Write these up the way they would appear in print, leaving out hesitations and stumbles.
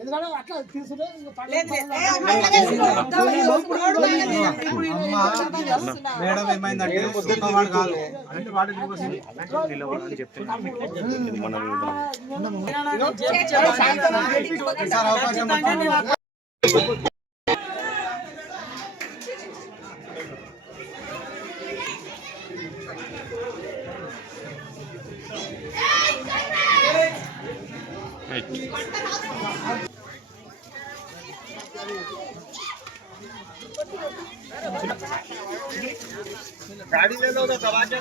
ఎందుకంటే అట్లా తీసుకుంటే మేడం ఏమైందంటే వాడు కాదు అంటే వాడు అవకాశం गाड़ी ले लो तो चला के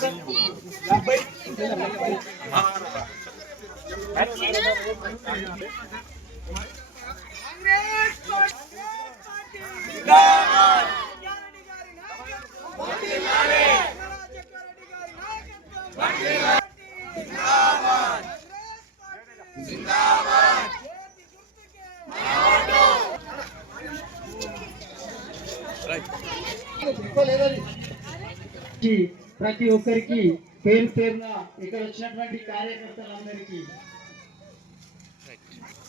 ప్రతి ఒక్కరికి పేరు పేరున ఇక్కడ వచ్చినటువంటి కార్యకర్తలందరికీ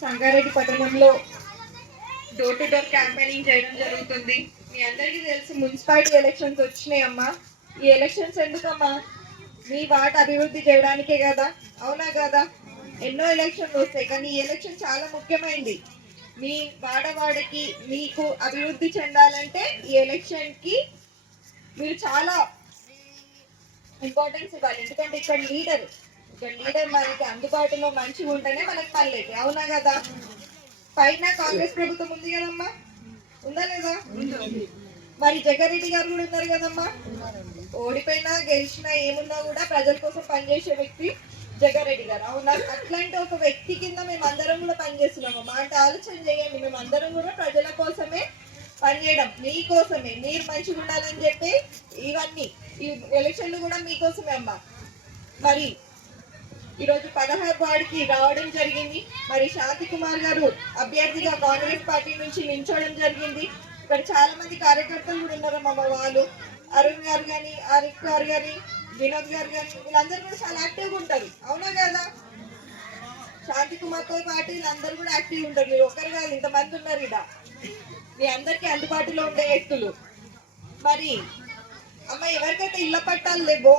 సంగారెడ్డి పట్టణంలో డోర్ టు డోర్ క్యాంపెయినింగ్ చేయడం జరుగుతుంది. మీ అందరికీ తెలుసు మున్సిపాలిటీ ఎలక్షన్స్ వచ్చినాయమ్మా. ఈ ఎలక్షన్స్ ఎందుకమ్మా? మీ వార్డ్ అభివృద్ధి చేయడానికే కదా, అవునా కదా? ఎన్నో ఎలక్షన్లు వస్తాయి కానీ ఈ ఎలక్షన్ చాలా ముఖ్యమైనది. మీ వాడవాడకి మీకు అభివృద్ధి చెందాలంటే ఈ ఎలక్షన్కి మీరు చాలా ఇంపార్టెన్స్ ఇవ్వాలి. ఎందుకంటే ఇక్కడ లీడర్ మనకి అందుబాటులో మంచిగా ఉంటేనే మనకి పల్లెకి, అవునా కదా? పైన కాంగ్రెస్ ప్రభుత్వం ఉంది కదమ్మా, ఉందా లేదా? మరి జగ్గారెడ్డి గారు కూడా ఉన్నారు కదమ్మా. ఓడిపోయినా గెలిచినా ఏమున్నా కూడా ప్రజల కోసం పనిచేసే వ్యక్తి జగ్గారెడ్డి గారు, అవునా? అట్లాంటి ఒక వ్యక్తి కింద మేము అందరం కూడా పనిచేస్తున్నాము. మాట ఆలోచన చేయండి, మేము అందరం కూడా ప్రజల కోసమే పనిచేయడం, మీకోసమే, మీరు మంచిగా ఉండాలని చెప్పి ఇవన్నీ ఈ ఎలక్షన్లు కూడా మీకోసమే అమ్మా. మరి ఈరోజు 16 వార్డుకి రావడం జరిగింది. మరి శాంతి కుమార్ గారు అభ్యర్థిగా కాంగ్రెస్ పార్టీ నుంచి నిల్చోవడం జరిగింది. ఇక్కడ చాలా మంది కార్యకర్తలు కూడా ఉన్నారమ్మా. వాళ్ళు అరుణ్ గారు కానీ, ఆరిఫ్ గారు కానీ, వినోద్ గారు కానీ, వీళ్ళందరూ కూడా చాలా యాక్టివ్గా ఉంటారు, అవునా కదా? శాంతి కుమార్తో పాటు వీళ్ళందరూ కూడా యాక్టివ్ ఉంటారు. మీరు ఒకరు కాదు, ఇంతమంది ఉన్నారు ఇక్కడ, మీ అందరికీ అందుబాటులో ఉండే వ్యక్తులు. మరి అమ్మ ఎవరికైతే ఇళ్ల పట్టాలు లేవో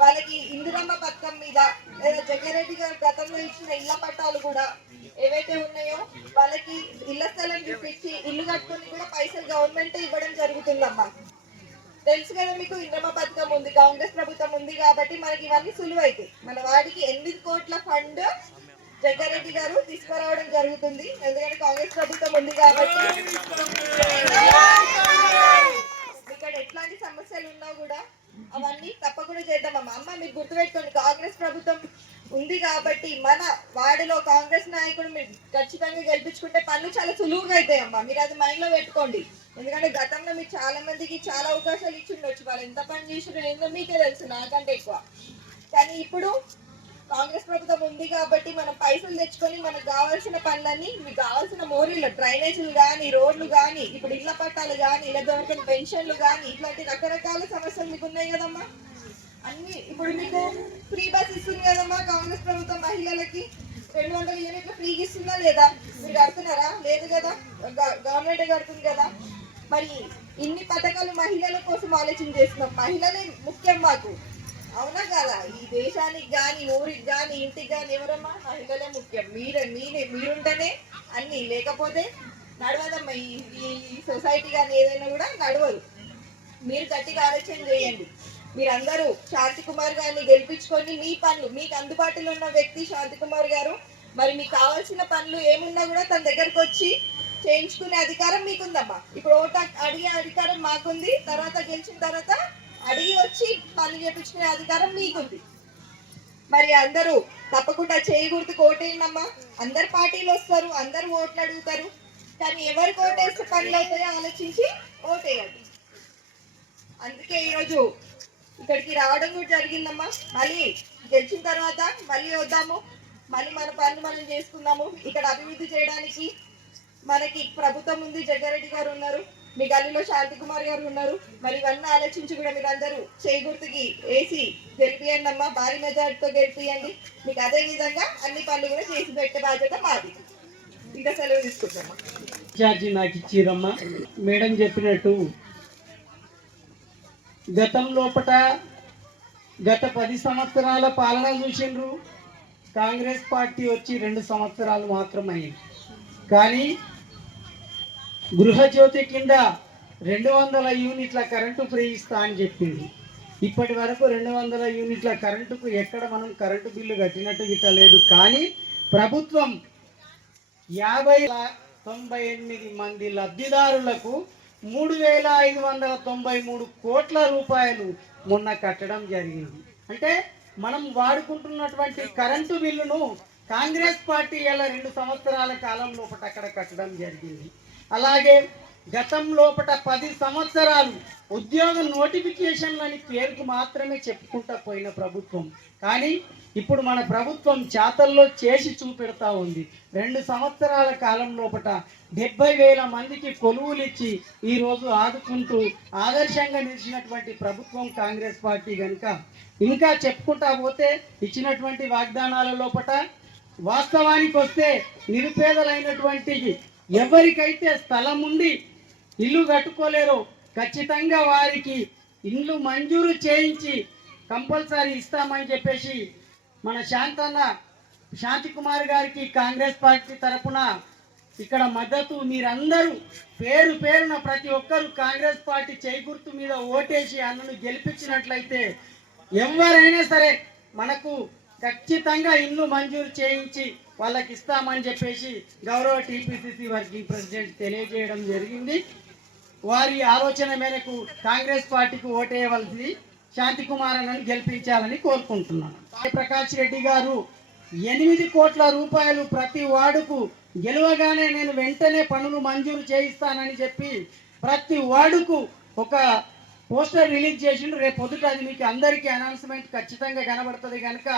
వాళ్ళకి ఇందిరమ్మ పథకం మీద లేదా జగ్గారెడ్డి గారు గతంలో ఇచ్చిన ఇళ్ల పట్టాలు కూడా ఏవైతే ఉన్నాయో వాళ్ళకి ఇళ్ల స్థలం చూపించి ఇల్లు కట్టుకుని కూడా పైసలు గవర్నమెంట్ ఇవ్వడం జరుగుతుందమ్మా. తెలుసు కదా మీకు, ఇందిరమ్మ పథకం ఉంది, కాంగ్రెస్ ప్రభుత్వం ఉంది కాబట్టి మనకి ఇవన్నీ సులువైతాయి. మన వాడికి 8 కోట్ల ఫండ్ జగ్గారెడ్డి గారు తీసుకురావడం జరుగుతుంది. ఎందుకంటే కాంగ్రెస్ ప్రభుత్వం ఉంది కాబట్టి ఇక్కడ ఎట్లాంటి సమస్యలు ఉన్నా కూడా అవన్నీ తప్పకుండా చేద్దామమ్మా. అమ్మ మీరు గుర్తుపెట్టుకోండి, కాంగ్రెస్ ప్రభుత్వం ఉంది కాబట్టి మన వార్డులో కాంగ్రెస్ నాయకుడు మీరు ఖచ్చితంగా గెలిపించుకుంటే పనులు చాలా సులువుగా అవుతాయి అమ్మా. మీరు అది మైండ్ లో పెట్టుకోండి. ఎందుకంటే గతంలో మీరు చాలా మందికి చాలా అవకాశాలు ఇచ్చి ఉండొచ్చు, వాళ్ళు ఎంత పని చేసినా ఏందో మీకే తెలుసు నాకంటే ఎక్కువ. కానీ ఇప్పుడు కాంగ్రెస్ ప్రభుత్వం ఉంది కాబట్టి మనం పైసలు తెచ్చుకొని మనకు కావాల్సిన పనులన్నీ, మీకు కావాల్సిన మోరీలు డ్రైనేజీలు కానీ, రోడ్లు కానీ, ఇప్పుడు ఇళ్ల పట్టాలు కానీ, ఇలా దొరికిన పెన్షన్లు కానీ, ఇట్లాంటి రకరకాల సమస్యలు మీకు ఉన్నాయి కదమ్మా. అన్ని ఇప్పుడు మీకు ఫ్రీ బస్ ఇస్తుంది కదమ్మా కాంగ్రెస్ ప్రభుత్వం, మహిళలకి 200 యూనిట్లు ఫ్రీగా ఇస్తుందా లేదా? మీరు కడుతున్నారా? లేదు కదా, గవర్నమెంటే కడుతుంది కదా. మరి ఇన్ని పథకాలు మహిళల కోసం ఆలోచన చేస్తున్నాం. మహిళలే ముఖ్యం మాకు, అవునా కదా? ఈ దేశానికి కానీ, ఊరికి కానీ, ఇంటికి కానీ ఎవరమ్మా? మహిళలే ముఖ్యం. మీరుంటేనే అన్ని, లేకపోతే నడవదమ్మా ఈ సొసైటీ కానీ ఏదైనా కూడా నడవదు. మీరు గట్టిగా ఆలోచన చేయండి. మీరందరూ శాంతి కుమార్ గారిని గెలిపించుకొని మీ పనులు, మీకు అందుబాటులో ఉన్న వ్యక్తి శాంతి కుమార్ గారు, మరి మీకు కావాల్సిన పనులు ఏమున్నా కూడా తన దగ్గరకు వచ్చి చేయించుకునే అధికారం మీకుందమ్మా. ఇప్పుడు ఓటు అడిగే అధికారం మాకుంది, తర్వాత గెలిచిన తర్వాత అడిగి వచ్చి పనులు చేయించుకునే అధికారం మీకుంది. మరి అందరూ తప్పకుండా చేయకూడదు ఓటేయండమ్మా. అందరు పార్టీలు వస్తారు, అందరూ ఓట్లు అడుగుతారు, కానీ ఎవరికి ఓటేస్తే పనులు అవుతాయో ఆలోచించి ఓటేయండి. అందుకే ఈరోజు ఇక్కడికి రావడం కూడా జరిగిందమ్మా. మళ్ళీ గెలిచిన తర్వాత మళ్ళీ వద్దాము, మళ్ళీ మన పనులు మనం చేసుకుందాము. ఇక్కడ అభివృద్ధి చేయడానికి మనకి ప్రభుత్వం ఉంది, జగ్గారెడ్డి గారు ఉన్నారు, మీ గల్లీలో శాంతి కుమార్ గారు ఉన్నారు. మరి ఇవన్నీ ఆలోచించి కూడా మీరు అందరూ చేగుర్తుకి వేసి గెలిపియండి అమ్మా, భారీ మెజార్టీతో గెలిపియండి. మీకు అదే విధంగా అన్ని పనులు కూడా చేసి పెట్టే బాధ్యత మాది. ఇంకా సెలవు తీసుకుంటామా. ఛార్జీ నాకు ఇచ్చిరమ్మా. మేడం చెప్పినట్టు గతం లోపట గత 10 సంవత్సరాల పాలన చూసిండ్రు. కాంగ్రెస్ పార్టీ వచ్చి 2 సంవత్సరాలు మాత్రమైంది. కానీ గృహజ్యోతి కింద 200 యూనిట్ల కరెంటు ఫ్రీ ఇస్తా అని చెప్పింది. ఇప్పటి వరకు 200 యూనిట్ల కరెంటుకు ఎక్కడ మనం కరెంటు బిల్లు కట్టినట్టు గిట్టలేదు. కానీ ప్రభుత్వం 50,98 మంది లబ్ధిదారులకు 3,593 కోట్ల రూపాయలు మొన్న కట్టడం జరిగింది. అంటే మనం వాడుకుంటున్నటువంటి కరెంటు బిల్లును కాంగ్రెస్ పార్టీ ఇలా 2 సంవత్సరాల కాలం లోపల అక్కడ కట్టడం జరిగింది. అలాగే గతం లోపల 10 సంవత్సరాలు ఉద్యోగ నోటిఫికేషన్లని పేరుకు మాత్రమే చెప్పుకుంటా పోయిన ప్రభుత్వం, కానీ ఇప్పుడు మన ప్రభుత్వం చేతల్లో చేసి చూపెడతా ఉంది. 2 సంవత్సరాల కాలం లోపల 70,000 మందికి కొలువులు ఇచ్చి ఈరోజు ఆదుకుంటూ ఆదర్శంగా నిలిచినటువంటి ప్రభుత్వం కాంగ్రెస్ పార్టీ. కనుక ఇంకా చెప్పుకుంటా పోతే ఇచ్చినటువంటి వాగ్దానాల లోపల వాస్తవానికి వస్తే నిరుపేదలైనటువంటి ఎవరికైతే స్థలం ఉండి ఇల్లు కట్టుకోలేరో ఖచ్చితంగా వారికి ఇల్లు మంజూరు చేయించి కంపల్సరీ ఇస్తామని చెప్పేసి మన శాంతి కుమార్ గారికి కాంగ్రెస్ పార్టీ తరఫున ఇక్కడ మద్దతు. మీరందరూ పేరు పేరున ప్రతి ఒక్కరూ కాంగ్రెస్ పార్టీ చేకూర్తు మీద ఓటేసి అన్నను గెలిపించినట్లయితే ఎవరైనా సరే మనకు ఖచ్చితంగా ఇల్లు మంజూరు చేయించి వాళ్ళకి ఇస్తామని చెప్పేసి గౌరవ టీపీసీసీ వర్కింగ్ ప్రెసిడెంట్ తెలియజేయడం జరిగింది. వారి ఆలోచన మేరకు కాంగ్రెస్ పార్టీకి ఓటేయవలసి శాంతి కుమార్ అన్నను గెలిపించాలని కోరుకుంటున్నాను. ప్రకాష్ రెడ్డి గారు 8 కోట్ల రూపాయలు ప్రతి వార్డుకు గెలవగానే నేను వెంటనే పనులు మంజూరు చేయిస్తానని చెప్పి ప్రతి వార్డుకు ఒక పోస్టర్ రిలీజ్ చేసిండు. రేపు పొద్దుట అది మీకు అందరికీ అనౌన్స్మెంట్ ఖచ్చితంగా కనబడుతుంది. కనుక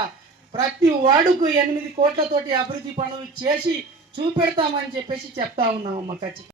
ప్రతి వార్డుకు 8 కోట్లతోటి అభివృద్ధి పనులు చేసి చూపెడతామని చెప్పేసి చెప్తా ఉన్నామమ్మ. ఖచ్చితంగా